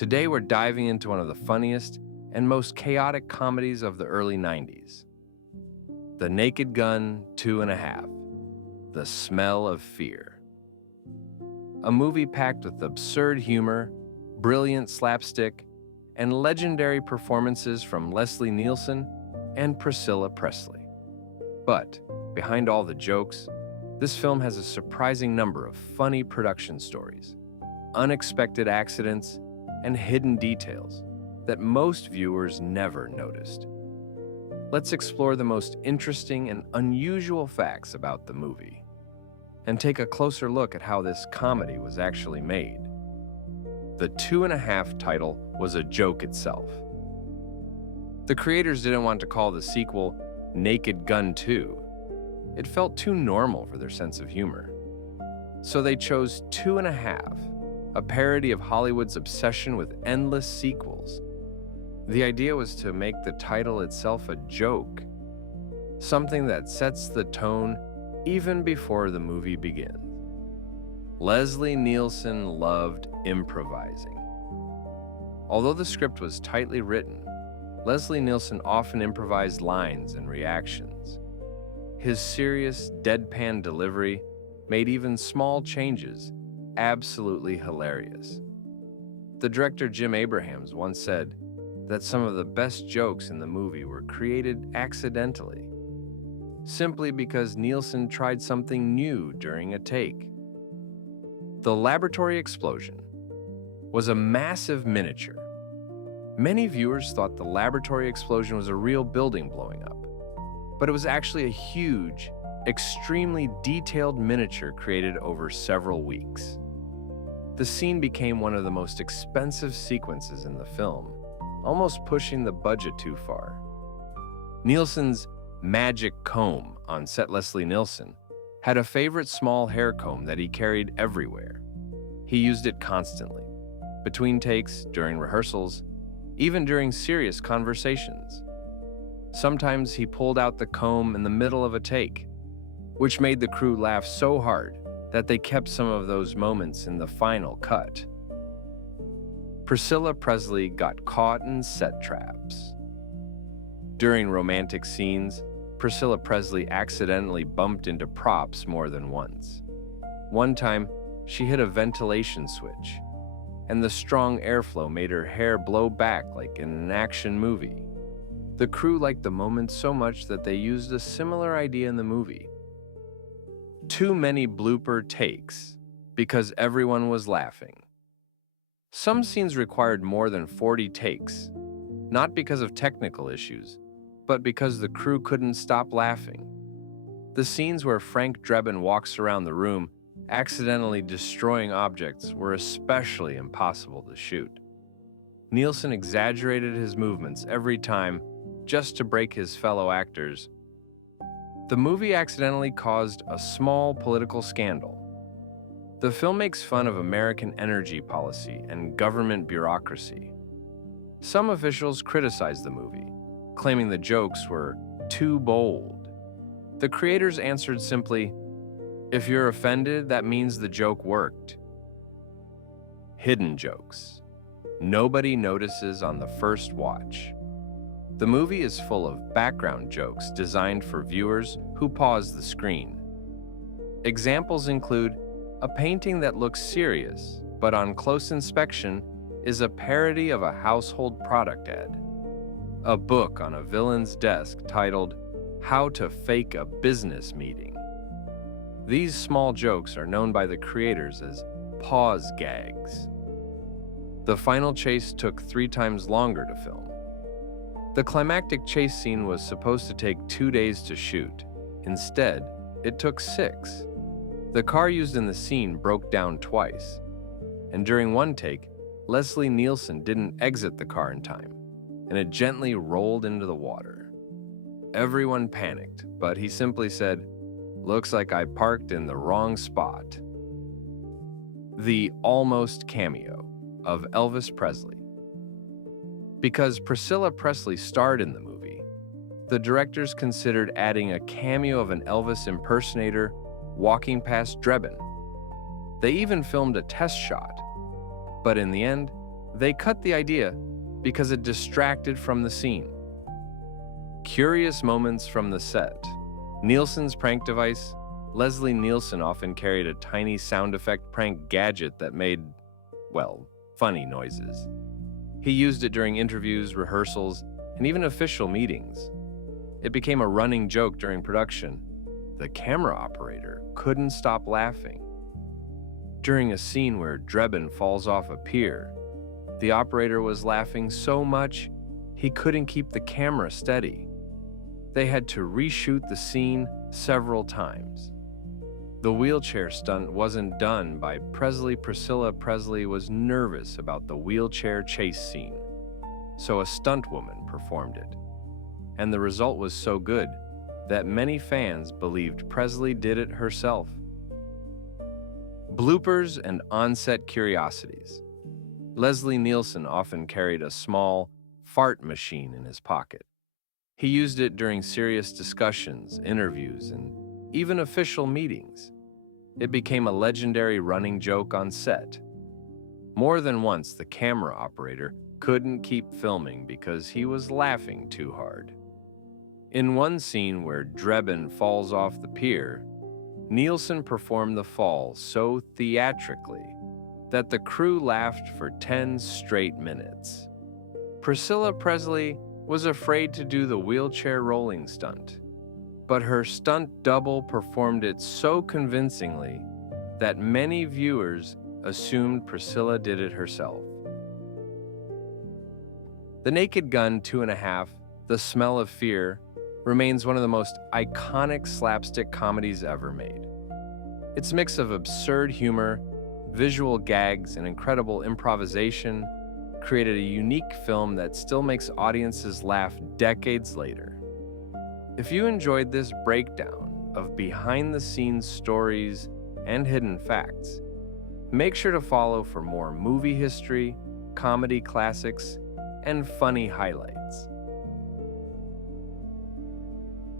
Today we're diving into one of the funniest and most chaotic comedies of the early 90s. The Naked Gun 2.5, The Smell of Fear. A movie packed with absurd humor, brilliant slapstick, and legendary performances from Leslie Nielsen and Priscilla Presley. But behind all the jokes, this film has a surprising number of funny production stories, unexpected accidents, and hidden details that most viewers never noticed. Let's explore the most interesting and unusual facts about the movie, and take a closer look at how this comedy was actually made. The 2.5 title was a joke itself. The creators didn't want to call the sequel Naked Gun 2. It felt too normal for their sense of humor. So they chose 2.5, a parody of Hollywood's obsession with endless sequels. The idea was to make the title itself a joke, something that sets the tone even before the movie begins. Leslie Nielsen loved improvising. Although the script was tightly written, Leslie Nielsen often improvised lines and reactions. His serious, deadpan delivery made even small changes absolutely hilarious. The director Jim Abrahams once said that some of the best jokes in the movie were created accidentally, simply because Nielsen tried something new during a take. The laboratory explosion was a massive miniature. Many viewers thought the laboratory explosion was a real building blowing up, but it was actually a huge, extremely detailed miniature created over several weeks. The scene became one of the most expensive sequences in the film, almost pushing the budget too far. Nielsen's magic comb on set, Leslie Nielsen, had a favorite small hair comb that he carried everywhere. He used it constantly, between takes, during rehearsals, even during serious conversations. Sometimes he pulled out the comb in the middle of a take, which made the crew laugh so hard that they kept some of those moments in the final cut. Priscilla Presley got caught in set traps. During romantic scenes, Priscilla Presley accidentally bumped into props more than once. One time, she hit a ventilation switch, and the strong airflow made her hair blow back like in an action movie. The crew liked the moment so much that they used a similar idea in the movie. Too many blooper takes because everyone was laughing. Some scenes required more than 40 takes, not because of technical issues, but because the crew couldn't stop laughing. The scenes where Frank Drebin walks around the room, accidentally destroying objects, were especially impossible to shoot. Nielsen exaggerated his movements every time just to break his fellow actors. The movie accidentally caused a small political scandal. The film makes fun of American energy policy and government bureaucracy. Some officials criticized the movie, claiming the jokes were too bold. The creators answered simply, "If you're offended, that means the joke worked." Hidden jokes. Nobody notices on the first watch. The movie is full of background jokes designed for viewers who pause the screen. Examples include a painting that looks serious, but on close inspection is a parody of a household product ad. A book on a villain's desk titled "How to Fake a Business Meeting." These small jokes are known by the creators as pause gags. The final chase took 3 times longer to film. The climactic chase scene was supposed to take 2 days to shoot. Instead, it took 6. The car used in the scene broke down twice, and during one take, Leslie Nielsen didn't exit the car in time, and it gently rolled into the water. Everyone panicked, but he simply said, "Looks like I parked in the wrong spot." The almost cameo of Elvis Presley. Because Priscilla Presley starred in the movie, the directors considered adding a cameo of an Elvis impersonator walking past Drebin. They even filmed a test shot, but in the end, They cut the idea because it distracted from the scene. Curious moments from the set. Nielsen's prank device. Leslie Nielsen often carried a tiny sound effect prank gadget that made, well, funny noises. He used it during interviews, rehearsals, and even official meetings. It became a running joke during production. The camera operator couldn't stop laughing. During a scene where Drebin falls off a pier, the operator was laughing so much he couldn't keep the camera steady. They had to reshoot the scene several times. The wheelchair stunt wasn't done by Presley. Priscilla Presley was nervous about the wheelchair chase scene, so a stunt woman performed it. And the result was so good that many fans believed Presley did it herself. Bloopers and on-set curiosities. Leslie Nielsen often carried a small fart machine in his pocket. He used it during serious discussions, interviews, and even official meetings. It became a legendary running joke on set. More than once, the camera operator couldn't keep filming because he was laughing too hard. In one scene where Drebin falls off the pier, Nielsen performed the fall so theatrically that the crew laughed for 10 straight minutes. Priscilla Presley was afraid to do the wheelchair rolling stunt, but her stunt double performed it so convincingly that many viewers assumed Priscilla did it herself. The Naked Gun 2.5, The Smell of Fear, remains one of the most iconic slapstick comedies ever made. Its mix of absurd humor, visual gags, and incredible improvisation created a unique film that still makes audiences laugh decades later. If you enjoyed this breakdown of behind-the-scenes stories and hidden facts, make sure to follow for more movie history, comedy classics, and funny highlights.